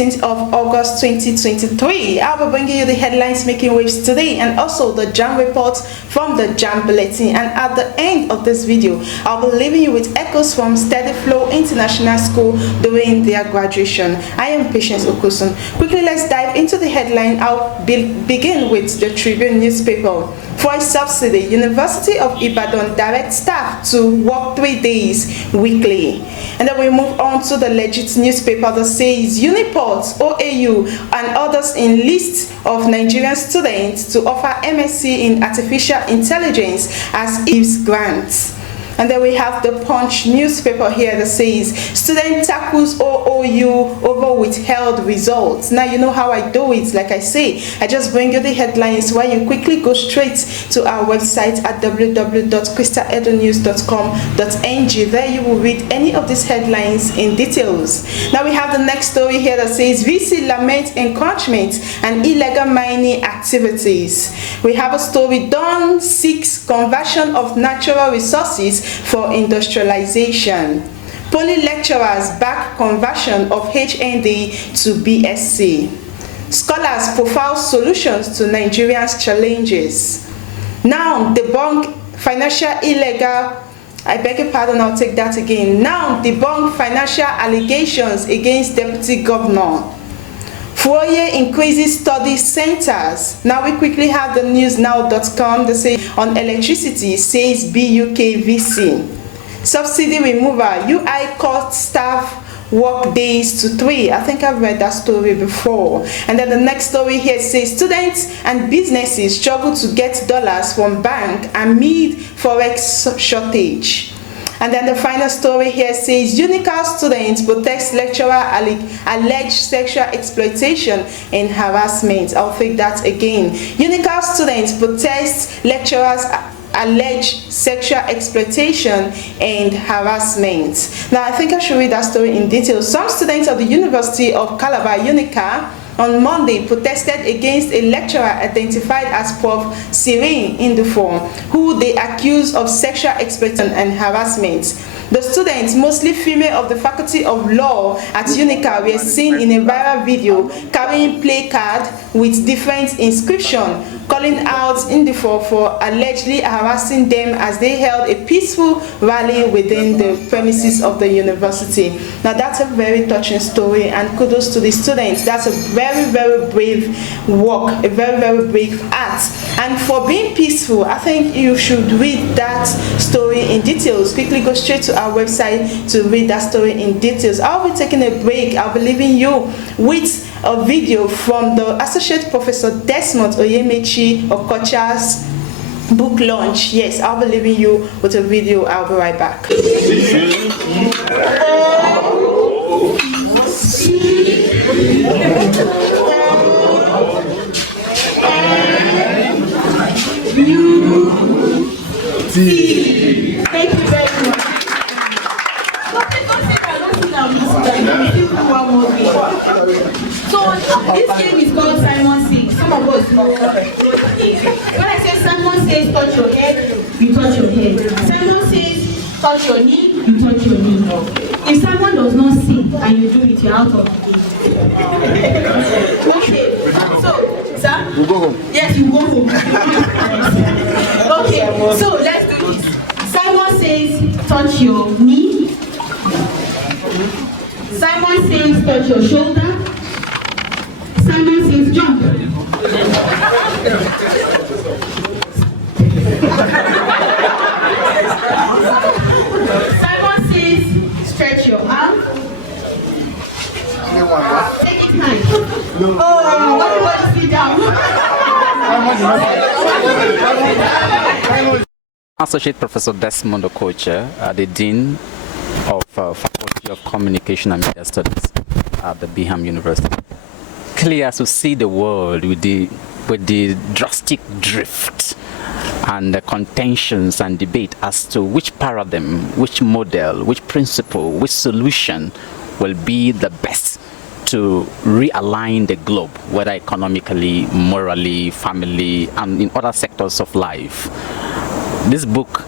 15th of August 2023. I'll be bringing you the headlines making waves today and also the JAMB reports from the JAMB Bulletin. And at the end of this video, I'll be leaving you with echoes from Steady Flow International School during their graduation. I am Patience Okusun. Quickly, let's dive into the headline. I'll begin with the Tribune newspaper. For a subsidy, University of Ibadan directs staff to work 3 days weekly. And then we move on to the Legit newspaper that says Uniport, OAU, and others enlist of Nigerian students to offer MSc in Artificial Intelligence as IFS grants. And then we have the Punch newspaper here that says student tackles OOU over withheld results. Now you know how I do it. Like I say, I just bring you the headlines while you quickly go straight to our website at www.crystaledonews.com.ng. There you will read any of these headlines in details. Now we have the next story here that says VC laments encroachment and illegal mining activities. We have a story, Dawn seeks conversion of natural resources for industrialization. Poly lecturers back conversion of HND to BSc. Scholars profile solutions to Nigerians' challenges. Now debunk financial illegal, I beg your pardon, I'll take that again. Now debunk financial allegations against Deputy Governor. Foyer increases study centers. Now we quickly have the newsnow.com that say on electricity says BUKVC. Subsidy removal, UI cut staff work days to 3. I think I've read that story before. And then the next story here says students and businesses struggle to get dollars from bank amid forex shortage. And then the final story here says Unical students protest lecturer alleged sexual exploitation and harassment. I'll take that again. Unical students protest lecturers alleged sexual exploitation and harassment. Now I think I should read that story in detail. Some students of the University of Calabar, UNICA, on Monday protested against a lecturer identified as Prof. Serene Indufo, who they accused of sexual exploitation and harassment. The students, mostly female of the Faculty of Law at UNICA, were seen in a viral video carrying placard with different inscriptions calling out Indufo for allegedly harassing them as they held a peaceful rally within the premises of the university. Now that's a very touching story and kudos to the students. That's a very, very brave work, a very, very brave act. And for being peaceful, I think you should read that story in details. Quickly go straight to our website to read that story in details. I'll be taking a break. I'll be leaving you with a video from the Associate Professor Desmond Oyemechi Okocha's book launch. Yes, I'll be leaving you with a video. I'll be right back. Thank you very much. So this game is called Simon Says. Some of us know the game. When I say Simon Says touch your head, you touch your head. Simon Says touch your knee, you touch your knee. If Simon does not say and you do it, you're out of the game. Okay. So, sir? You go home. Yes, you go home. Okay, so let's do this. Simon Says touch your knee. Simon Says touch your shoulder. Simon Says jump. Simon Says stretch your arm. Take it high. Oh, everybody sit down. Associate Professor Desmond Okocha, the Dean of Faculty of Communication and Media Studies at the Bingham University. Clear to see the world with the drastic drift and the contentions and debate as to which paradigm, which model, which principle, which solution will be the best to realign the globe, whether economically, morally, family, and in other sectors of life. This book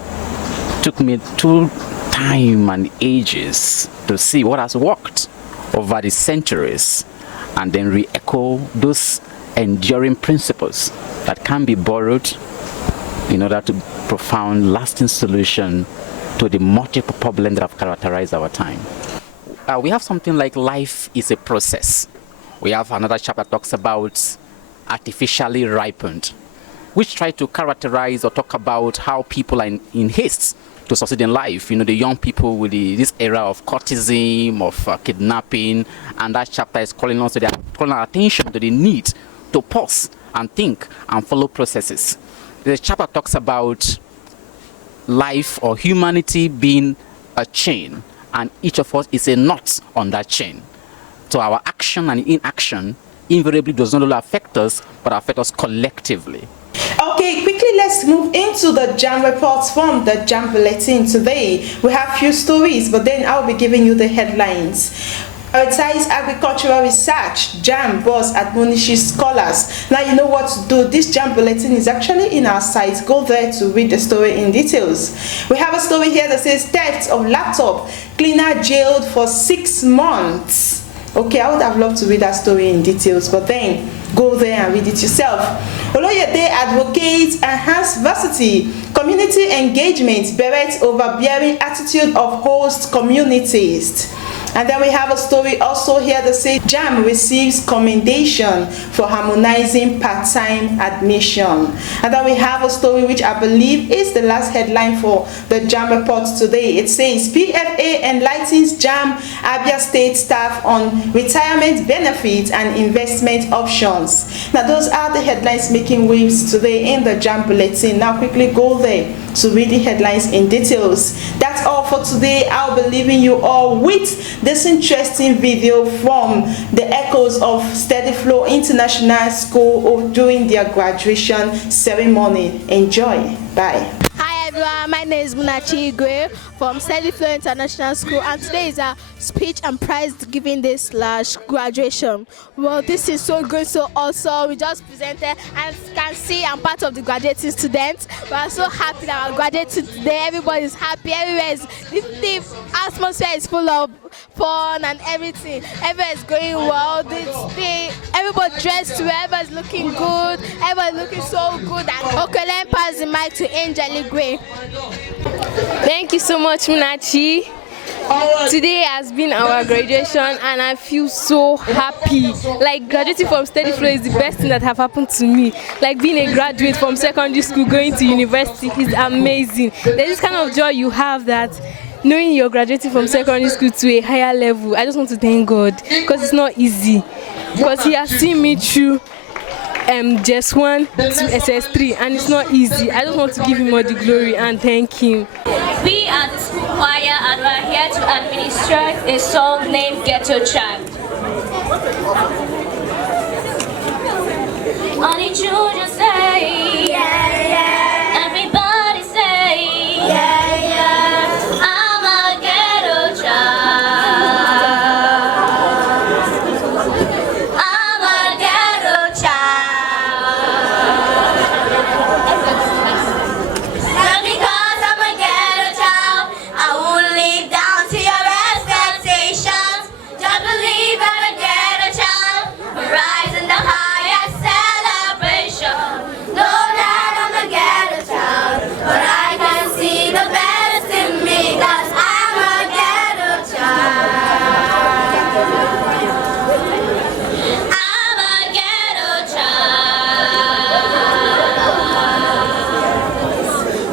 took me through time and ages to see what has worked over the centuries and then re-echo those enduring principles that can be borrowed in order to profound, lasting solution to the multiple problems that have characterized our time. We have something like life is a process. We have another chapter that talks about artificially ripened, which try to characterize or talk about how people are in haste to succeed in life. You know, the young people with this era of courtesan, of kidnapping, and that chapter is calling our attention to the need to pause and think and follow processes. The chapter talks about life or humanity being a chain, and each of us is a knot on that chain. So our action and inaction invariably does not only affect us, but affect us collectively. Okay, quickly let's move into the JAMB reports from the JAMB Bulletin today. We have few stories, but then I'll be giving you the headlines. Prioritize agricultural research. JAMB boss admonishes scholars. Now you know what to do. This JAMB Bulletin is actually in our site. Go there to read the story in details. We have a story here that says theft of laptop. Cleaner jailed for 6 months. Okay, I would have loved to read that story in details, but then go there and read it yourself. Oloyede advocates enhanced varsity community engagement, berets overbearing attitude of host communities. And then we have a story also here that says JAMB receives commendation for harmonizing part-time admission. And then we have a story which I believe is the last headline for the JAMB report today. It says PFA enlightens JAMB Abia State staff on retirement benefits and investment options. Now those are the headlines making waves today in the JAMB Bulletin. Now quickly go there to read the headlines in details. That's all for today. I'll be leaving you all with this interesting video from the echoes of Steady Flow International School during their graduation ceremony. Enjoy. Bye. Hi everyone, my name is Munachi Igwe from Steady Flow International School, and today is our speech and prize giving day / graduation. Well, this is so good, so awesome. We just presented, and you can see I'm part of the graduating students. We are so happy that we're graduating today. Everybody is happy. Everywhere is the atmosphere is full of fun and everything. Everywhere is going well. Everybody dressed well. Everybody's looking good. Everybody's looking so good. And okay, let me pass the mic to Angel Igwe. Thank you so much, Munachi. Today has been our graduation and I feel so happy. Like, graduating from Steady Flow is the best thing that have happened to me. Like, being a graduate from secondary school going to university is amazing. There's this kind of joy you have that knowing you're graduating from secondary school to a higher level. I just want to thank God because it's not easy. Because He has seen me through just 1 to SS3 and it's not easy. I just want to give Him all the glory and thank Him. We are the school choir and we are here to administer a song named Ghetto Child. Only children say, yeah, yeah. Everybody say, yeah, yeah. I'm a ghetto child. I'm a ghetto child. Not because I'm a ghetto child, I won't live down to your expectations. Just believe I'm a ghetto child, rise in the highest celebration. Know that I'm a ghetto child, but I can see the best in me, 'cause I'm a ghetto child. I'm a ghetto child.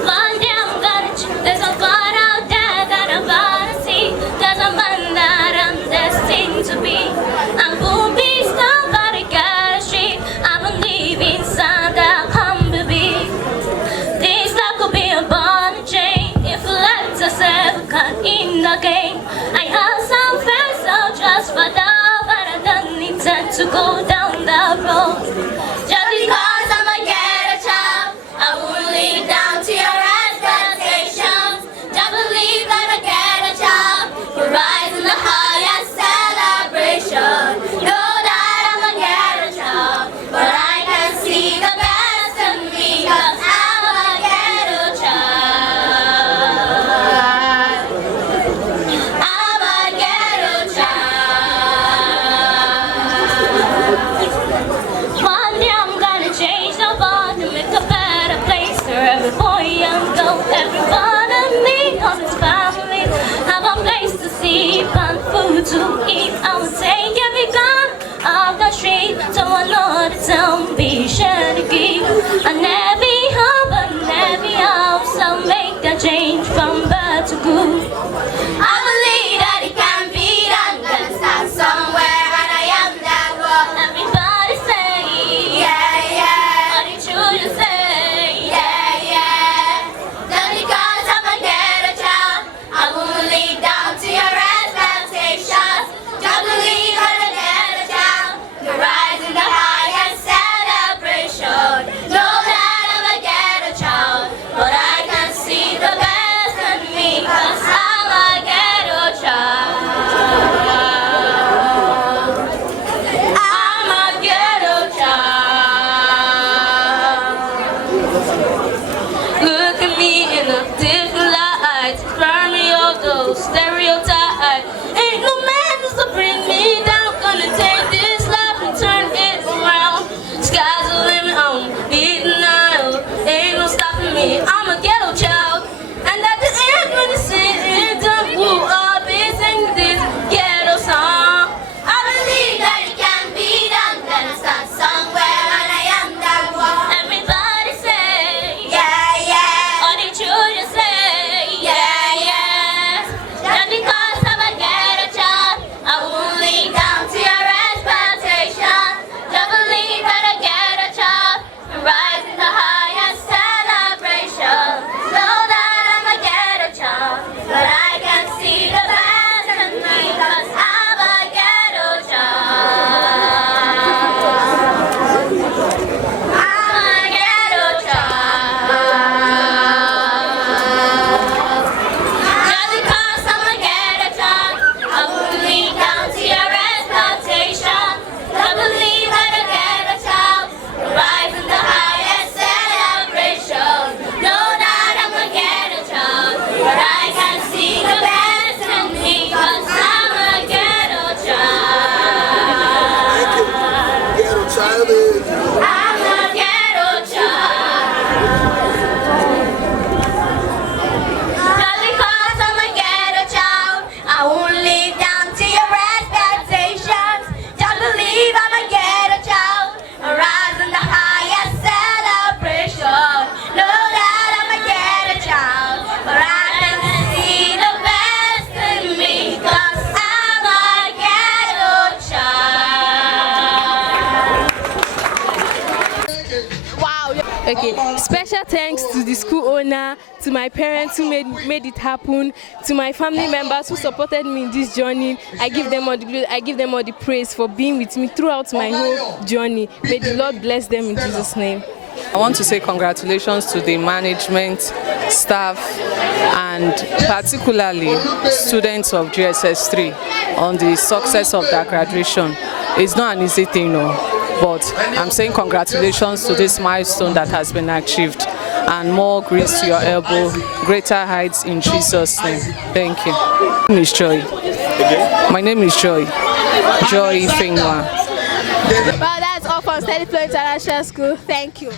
One day I'm gonna there's a God out there that I'm gonna see. There's a man that I'm destined to be. I'm gonna be somebody got street. I believe inside that humble bee. This life could be a ball and chain if you let yourself cut in the game. I have some friends out just for love, but I don't intend to go down that road. Just because I'm a ghetto child, I won't live down to your expectations. Just believe I'm a ghetto child, we rise in the highest celebration. Know that I'm a ghetto child, but I can see the best in me, 'cause I'm a ghetto child. I'm a ghetto child. I never hope, I never hope, so make a change from bad to good. I believe that it can be done. Gonna start somewhere, and I am that one. Everybody say, yeah, yeah. All the children say, yeah, yeah. Just because I'm a ghetto child, I won't lead down to your expectations. Just believe I'm a ghetto child. The rise in the highest celebration. Know that I'm a ghetto child, but I can see the best in me, 'cause I'm a ghetto child. I'm a ghetto child. Look at me in a different light. Spare me of those stereotypes. Ain't no man to bring me down. Gonna take this life and turn it around. Sky's the limit, I'm eating out. Ain't no stopping me. I'm a ghetto child. And at the end when you sit it done, I'll be singing this ghetto song. I believe that it can be done. Gonna start somewhere, and I am that one. Everybody say, yeah, yeah. All the children say, yeah, yeah. Just because I'm a ghetto child, I won't lead down to your expectations. Just believe that I get a child and rise in the highest celebration. Know that I'm a ghetto child, but I can see the best in me, 'cause I'm a ghetto child. I'm a ghetto child. Just because I'm a ghetto child, I won't lead down to your expectation. I believe that I get a child, rise in the highest celebration. Know that I'm a ghetto child, but I can see the best in me, 'cause I'm a ghetto child. Ghetto child is. I'm a ghetto child. Just because I'm a ghetto child, I won't lead down to your expectations. Just believe I'm a ghetto child, rise in the highest celebration. Know that I'm a ghetto child, but I can see the best in me, 'cause I'm a ghetto child. Wow. Okay. Special thanks to the school owner, to my parents who made it happen, to my family members who supported me in this journey. I give them all the glory, I give them all the praise for being with me throughout my whole journey. May the Lord bless them in Jesus' name. I want to say congratulations to the management, staff, and particularly students of GSS 3 on the success of their graduation. It's not an easy thing, no, but I'm saying congratulations to this milestone that has been achieved, and more grace to your elbow, greater heights in Jesus' name. Thank you. My name is Joy. My name is Joy. Joy Fingwa. Well, that's all from Steady Flow International School. Thank you.